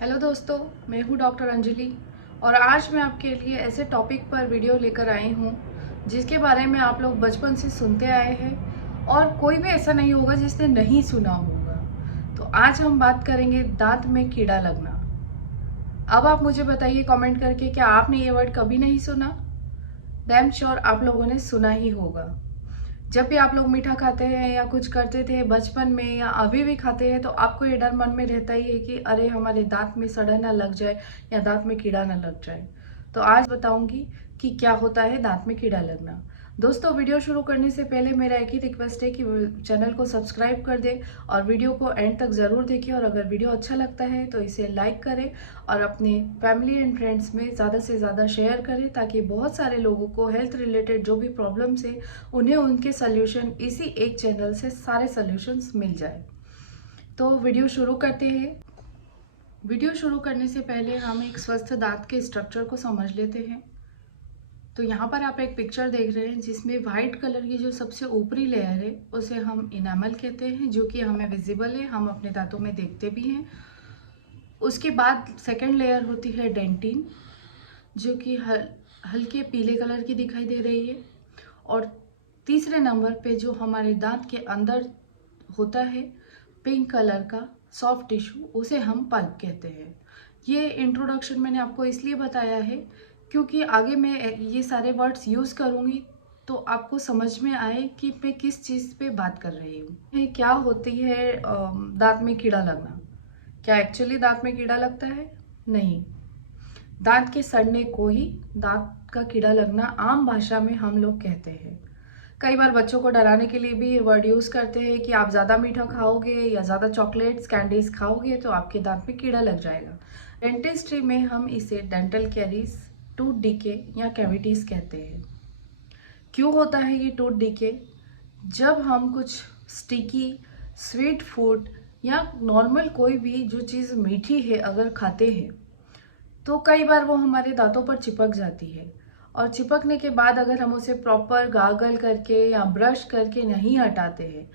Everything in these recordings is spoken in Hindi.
हेलो दोस्तों, मैं हूँ डॉक्टर अंजलि और आज मैं आपके लिए ऐसे टॉपिक पर वीडियो लेकर आई हूँ जिसके बारे में आप लोग बचपन से सुनते आए हैं और कोई भी ऐसा नहीं होगा जिसने नहीं सुना होगा। तो आज हम बात करेंगे दांत में कीड़ा लगना। अब आप मुझे बताइए कमेंट करके, क्या आपने ये वर्ड कभी नहीं सुना? डैम श्योर आप लोगों ने सुना ही होगा। जब भी आप लोग मीठा खाते हैं या कुछ करते थे बचपन में या अभी भी खाते हैं तो आपको ये डर मन में रहता ही है कि अरे हमारे दांत में सड़ा ना लग जाए या दांत में कीड़ा ना लग जाए। तो आज बताऊंगी कि क्या होता है दांत में कीड़ा लगना। दोस्तों, वीडियो शुरू करने से पहले मेरा एक ही रिक्वेस्ट है कि चैनल को सब्सक्राइब कर दें और वीडियो को एंड तक ज़रूर देखें, और अगर वीडियो अच्छा लगता है तो इसे लाइक करें और अपने फैमिली एंड फ्रेंड्स में ज़्यादा से ज़्यादा शेयर करें ताकि बहुत सारे लोगों को हेल्थ रिलेटेड जो भी प्रॉब्लम्स है उन्हें उनके सल्यूशन इसी एक चैनल से सारे सल्यूशंस मिल जाए। तो वीडियो शुरू करते हैं। वीडियो शुरू करने से पहले हम एक स्वस्थ दांत के स्ट्रक्चर को समझ लेते हैं। तो यहाँ पर आप एक पिक्चर देख रहे हैं जिसमें वाइट कलर की जो सबसे ऊपरी लेयर है उसे हम इनामल कहते हैं, जो कि हमें विजिबल है, हम अपने दांतों में देखते भी हैं। उसके बाद सेकेंड लेयर होती है डेंटिन, जो कि हल्के पीले कलर की दिखाई दे रही है। और तीसरे नंबर पे जो हमारे दांत के अंदर होता है पिंक कलर का सॉफ्ट टिश्यू, उसे हम पल्प कहते हैं। ये इंट्रोडक्शन मैंने आपको इसलिए बताया है क्योंकि आगे मैं ये सारे वर्ड्स यूज़ करूँगी तो आपको समझ में आए कि मैं किस चीज़ पे बात कर रही हूँ। ये क्या होती है दांत में कीड़ा लगना? क्या एक्चुअली दांत में कीड़ा लगता है? नहीं। दांत के सड़ने को ही दांत का कीड़ा लगना आम भाषा में हम लोग कहते हैं। कई बार बच्चों को डराने के लिए भी ये वर्ड यूज़ करते हैं कि आप ज़्यादा मीठा खाओगे या ज़्यादा चॉकलेट्स कैंडीज खाओगे तो आपके दांत में कीड़ा लग जाएगा। डेंटिस्ट्री में हम इसे डेंटल कैरीज, टूथ डीके या कैविटीज कहते हैं। क्यों होता है ये टूथ डीके? जब हम कुछ स्टिकी स्वीट फूड या नॉर्मल कोई भी जो चीज़ मीठी है अगर खाते हैं तो कई बार वो हमारे दांतों पर चिपक जाती है, और चिपकने के बाद अगर हम उसे प्रॉपर गार्गल करके या ब्रश करके नहीं हटाते हैं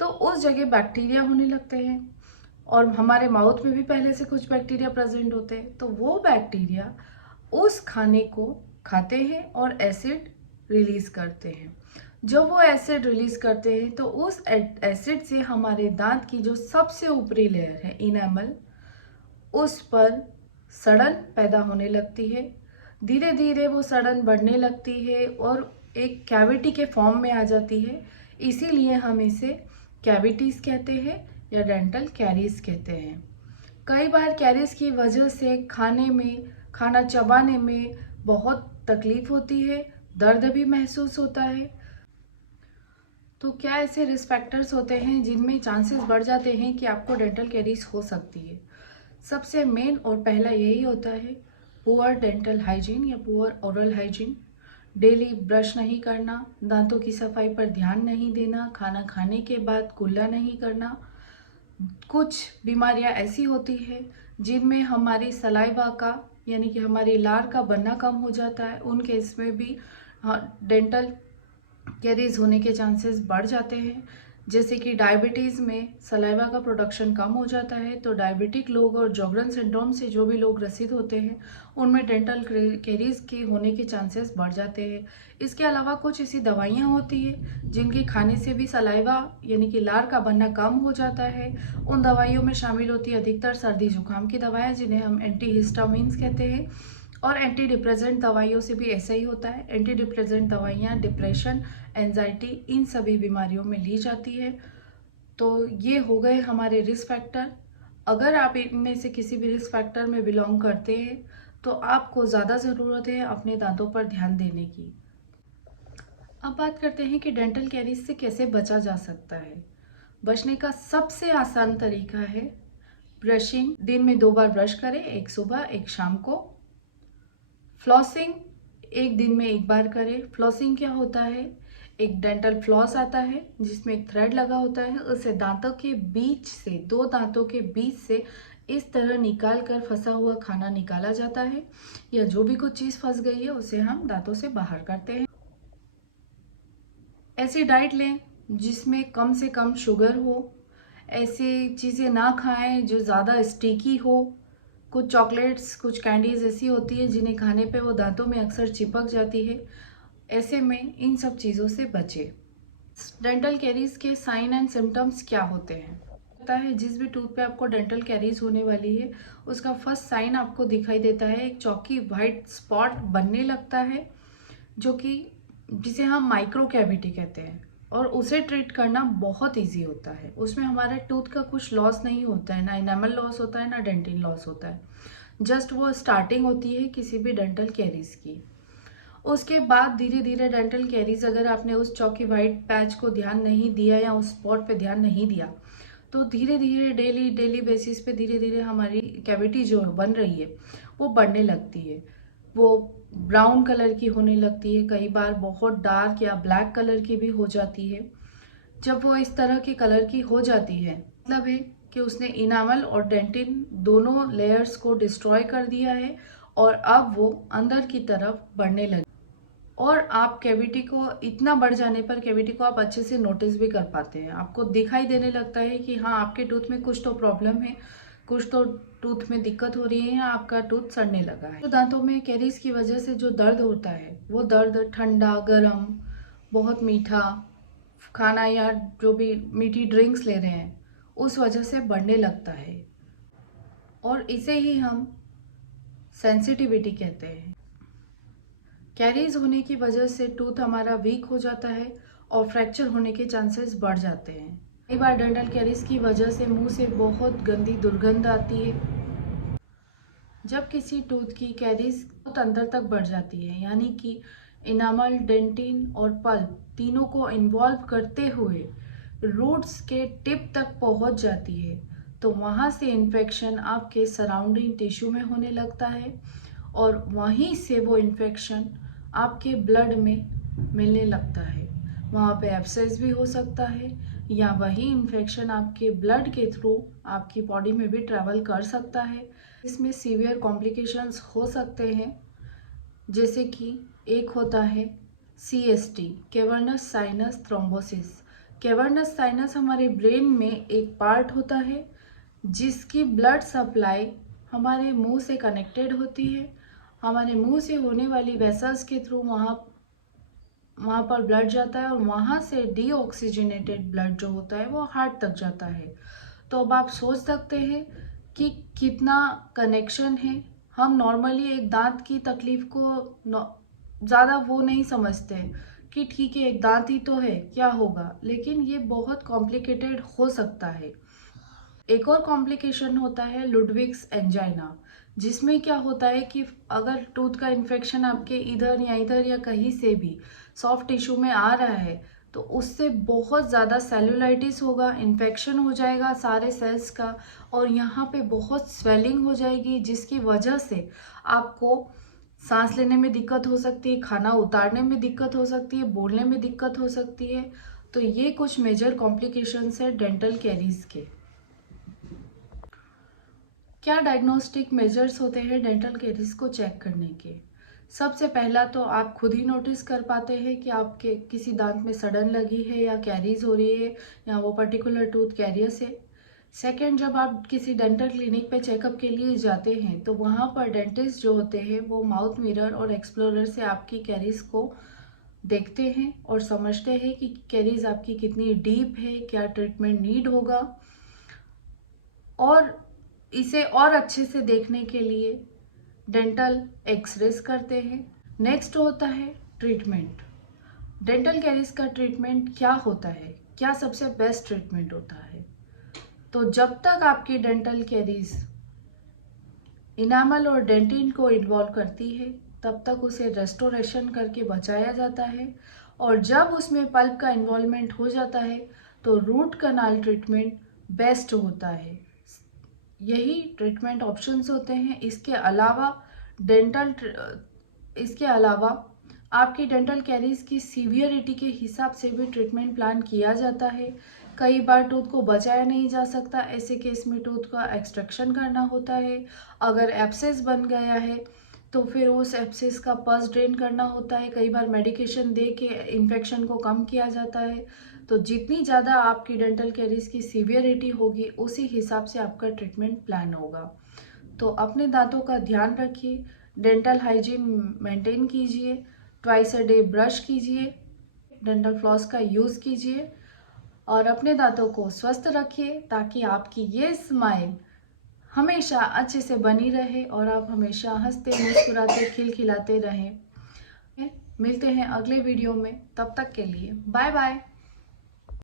तो उस जगह बैक्टीरिया होने लगते हैं, और हमारे माउथ में भी पहले से कुछ बैक्टीरिया प्रेजेंट होते हैं। तो वो बैक्टीरिया उस खाने को खाते हैं और एसिड रिलीज करते हैं। जब वो एसिड रिलीज करते हैं तो उस एसिड से हमारे दांत की जो सबसे ऊपरी लेयर है इनेमल, उस पर सड़न पैदा होने लगती है। धीरे धीरे वो सड़न बढ़ने लगती है और एक कैविटी के फॉर्म में आ जाती है। इसीलिए हम इसे कैविटीज़ कहते हैं या डेंटल कैरीज कहते हैं। कई बार कैरीज की वजह से खाने में, खाना चबाने में बहुत तकलीफ होती है, दर्द भी महसूस होता है। तो क्या ऐसे रिस्क फैक्टर्स होते हैं जिनमें चांसेस बढ़ जाते हैं कि आपको डेंटल कैरीज हो सकती है? सबसे मेन और पहला यही होता है पुअर डेंटल हाइजीन या poor oral hygiene. Daily brush नहीं करना, दांतों की सफाई पर ध्यान नहीं देना, खाना खाने के बाद कुल्ला नहीं करना। कुछ बीमारियां ऐसी होती है जिनमें हमारी सलाइवा का यानी कि हमारी लार का बनना कम हो जाता है, उन केस में भी डेंटल कैरीज होने के चांसेस बढ़ जाते हैं। जैसे कि डायबिटीज़ में सलाइवा का प्रोडक्शन कम हो जाता है, तो डायबिटिक लोग और जॉगरन सिंड्रोम से जो भी लोग ग्रसित होते हैं उनमें डेंटल कैरीज के होने के चांसेस बढ़ जाते हैं। इसके अलावा कुछ ऐसी दवाइयाँ होती हैं जिनके खाने से भी सलाइवा यानी कि लार का बनना कम हो जाता है। उन दवाइयों में शामिल होती है अधिकतर सर्दी जुकाम की दवाएँ जिन्हें हम एंटी हिस्टामिन्स कहते हैं, और एंटी डिप्रेसेंट दवाइयों से भी ऐसा ही होता है। एंटी डिप्रेसेंट दवाइयाँ डिप्रेशन, एंजाइटी, इन सभी बीमारियों में ली जाती है। तो ये हो गए हमारे रिस्क फैक्टर। अगर आप इनमें से किसी भी रिस्क फैक्टर में बिलोंग करते हैं तो आपको ज़्यादा ज़रूरत है अपने दांतों पर ध्यान देने की। अब बात करते हैं कि डेंटल कैरीज से कैसे बचा जा सकता है। बचने का सबसे आसान तरीका है ब्रशिंग। दिन में 2 बार ब्रश करें, एक सुबह एक शाम को। फ्लॉसिंग एक दिन में 1 बार करें। फ्लॉसिंग क्या होता है? एक डेंटल फ्लॉस आता है जिसमें एक थ्रेड लगा होता है, उसे दांतों के बीच से, 2 दांतों के बीच से इस तरह निकाल कर फंसा हुआ खाना निकाला जाता है, या जो भी कुछ चीज़ फंस गई है उसे हम दांतों से बाहर करते हैं। ऐसी डाइट लें जिसमें कम से कम शुगर हो। ऐसी चीज़ें ना खाएं जो ज़्यादा स्टिकी हो। कुछ चॉकलेट्स, कुछ कैंडीज़ ऐसी होती है जिन्हें खाने पे वो दांतों में अक्सर चिपक जाती है। ऐसे में इन सब चीज़ों से बचें। डेंटल कैरीज के साइन एंड सिम्टम्स क्या होते हैं? पता है, जिस भी टूथ पे आपको डेंटल कैरीज होने वाली है उसका फर्स्ट साइन आपको दिखाई देता है, एक चौकी वाइट स्पॉट बनने लगता है, जो कि जिसे हम माइक्रो कैविटी कहते हैं। और उसे ट्रीट करना बहुत इजी होता है। उसमें हमारे टूथ का कुछ लॉस नहीं होता है, ना इनेमल लॉस होता है ना डेंटिन लॉस होता है। जस्ट वो स्टार्टिंग होती है किसी भी डेंटल कैरीज की। उसके बाद धीरे धीरे डेंटल कैरीज, अगर आपने उस चौकी वाइट पैच को ध्यान नहीं दिया या उस स्पॉट पे ध्यान नहीं दिया, तो धीरे धीरे डेली बेसिस पे धीरे धीरे हमारी कैविटी जो बन रही है वो बढ़ने लगती है। वो ब्राउन कलर की होने लगती है, कई बार बहुत डार्क या ब्लैक कलर की भी हो जाती है। जब वो इस तरह के कलर की हो जाती है, मतलब है कि उसने इनामल और डेंटिन दोनों लेयर्स को डिस्ट्रॉय कर दिया है और अब वो अंदर की तरफ बढ़ने लगी। और आप कैविटी को इतना बढ़ जाने पर कैविटी को आप अच्छे से नोटिस भी कर पाते हैं। आपको दिखाई देने लगता है कि हाँ, आपके टूथ में कुछ तो प्रॉब्लम है, कुछ तो टूथ में दिक्कत हो रही है या आपका टूथ सड़ने लगा है। तो दांतों में कैरीज की वजह से जो दर्द होता है वो दर्द ठंडा, गर्म, बहुत मीठा खाना या जो भी मीठी ड्रिंक्स ले रहे हैं उस वजह से बढ़ने लगता है। और इसे ही हम सेंसिटिविटी कहते हैं। कैरीज होने की वजह से टूथ हमारा वीक हो जाता है और फ्रैक्चर होने के चांसेस बढ़ जाते हैं। कई बार डेंटल कैरीज की वजह से मुंह से बहुत गंदी दुर्गंध आती है। जब किसी टूथ की कैरीज बहुत अंदर तक बढ़ जाती है, यानी कि इनामल, डेंटिन और पल्प तीनों को इन्वॉल्व करते हुए रूट्स के टिप तक पहुंच जाती है, तो वहां से इन्फेक्शन आपके सराउंडिंग टिश्यू में होने लगता है और वहीं से वो इन्फेक्शन आपके ब्लड में मिलने लगता है। वहाँ पे एब्सेस भी हो सकता है या वही इन्फेक्शन आपके ब्लड के थ्रू आपकी बॉडी में भी ट्रैवल कर सकता है। इसमें सीवियर कॉम्प्लिकेशंस हो सकते हैं, जैसे कि एक होता है CST, cavernous sinus thrombosis. Cavernous sinus हमारे ब्रेन में एक पार्ट होता है जिसकी ब्लड सप्लाई हमारे मुंह से कनेक्टेड होती है। हमारे मुंह से होने वाली वेसल्स के थ्रू वहाँ पर ब्लड जाता है और वहाँ से डीऑक्सीजनेटेड ब्लड जो होता है वो हार्ट तक जाता है। तो अब आप सोच सकते हैं कि कितना कनेक्शन है। हम नॉर्मली एक दांत की तकलीफ को ज़्यादा वो नहीं समझते कि ठीक है, एक दांत ही तो है, क्या होगा, लेकिन ये बहुत कॉम्प्लिकेटेड हो सकता है। एक और कॉम्प्लिकेशन होता है लुडविग्स एंजाइना, जिसमें क्या होता है कि अगर टूथ का इन्फेक्शन आपके इधर या कहीं से भी सॉफ्ट टिश्यू में आ रहा है तो उससे बहुत ज़्यादा सेलुलाइटिस होगा, इन्फेक्शन हो जाएगा सारे सेल्स का और यहाँ पे बहुत स्वेलिंग हो जाएगी, जिसकी वजह से आपको सांस लेने में दिक्कत हो सकती है, खाना उतारने में दिक्कत हो सकती है, बोलने में दिक्कत हो सकती है। तो ये कुछ मेजर कॉम्प्लिकेशंस है डेंटल कैरीज के। क्या डायग्नोस्टिक मेजर्स होते हैं डेंटल कैरीज को चेक करने के? सबसे पहला तो आप खुद ही नोटिस कर पाते हैं कि आपके किसी दांत में सड़न लगी है या कैरीज हो रही है या वो पर्टिकुलर टूथ कैरियस है। सेकंड, जब आप किसी डेंटल क्लिनिक पे चेकअप के लिए जाते हैं तो वहाँ पर डेंटिस्ट जो होते हैं वो माउथ मिरर और एक्सप्लोरर से आपकी कैरीज को देखते हैं और समझते हैं कि कैरीज आपकी कितनी डीप है, क्या ट्रीटमेंट नीड होगा। और इसे और अच्छे से देखने के लिए डेंटल एक्सरेस करते हैं। नेक्स्ट होता है ट्रीटमेंट। डेंटल कैरीज का ट्रीटमेंट क्या होता है, क्या सबसे बेस्ट ट्रीटमेंट होता है? तो जब तक आपकी डेंटल कैरीज इनामल और डेंटिन को इन्वॉल्व करती है तब तक उसे रेस्टोरेशन करके बचाया जाता है और जब उसमें पल्प का इन्वॉल्वमेंट हो जाता है तो रूट कनाल ट्रीटमेंट बेस्ट होता है। यही ट्रीटमेंट ऑप्शंस होते हैं। इसके अलावा आपकी डेंटल कैरीज की सीवियरिटी के हिसाब से भी ट्रीटमेंट प्लान किया जाता है। कई बार टूथ को बचाया नहीं जा सकता, ऐसे केस में टूथ का एक्सट्रैक्शन करना होता है। अगर एब्सेस बन गया है तो फिर उस एब्सेस का पस ड्रेन करना होता है। कई बार मेडिकेशन दे के इन्फेक्शन को कम किया जाता है। तो जितनी ज़्यादा आपकी डेंटल कैरीज की सीवियरिटी होगी उसी हिसाब से आपका ट्रीटमेंट प्लान होगा। तो अपने दांतों का ध्यान रखिए, डेंटल हाइजीन मेंटेन कीजिए, ट्वाइस अ डे ब्रश कीजिए, डेंटल फ्लॉस का यूज़ कीजिए और अपने दांतों को स्वस्थ रखिए ताकि आपकी ये स्माइल हमेशा अच्छे से बनी रहे और आप हमेशा हंसते मुस्कुराते खिलखिलाते रहें। मिलते हैं अगले वीडियो में, तब तक के लिए बाय बाय।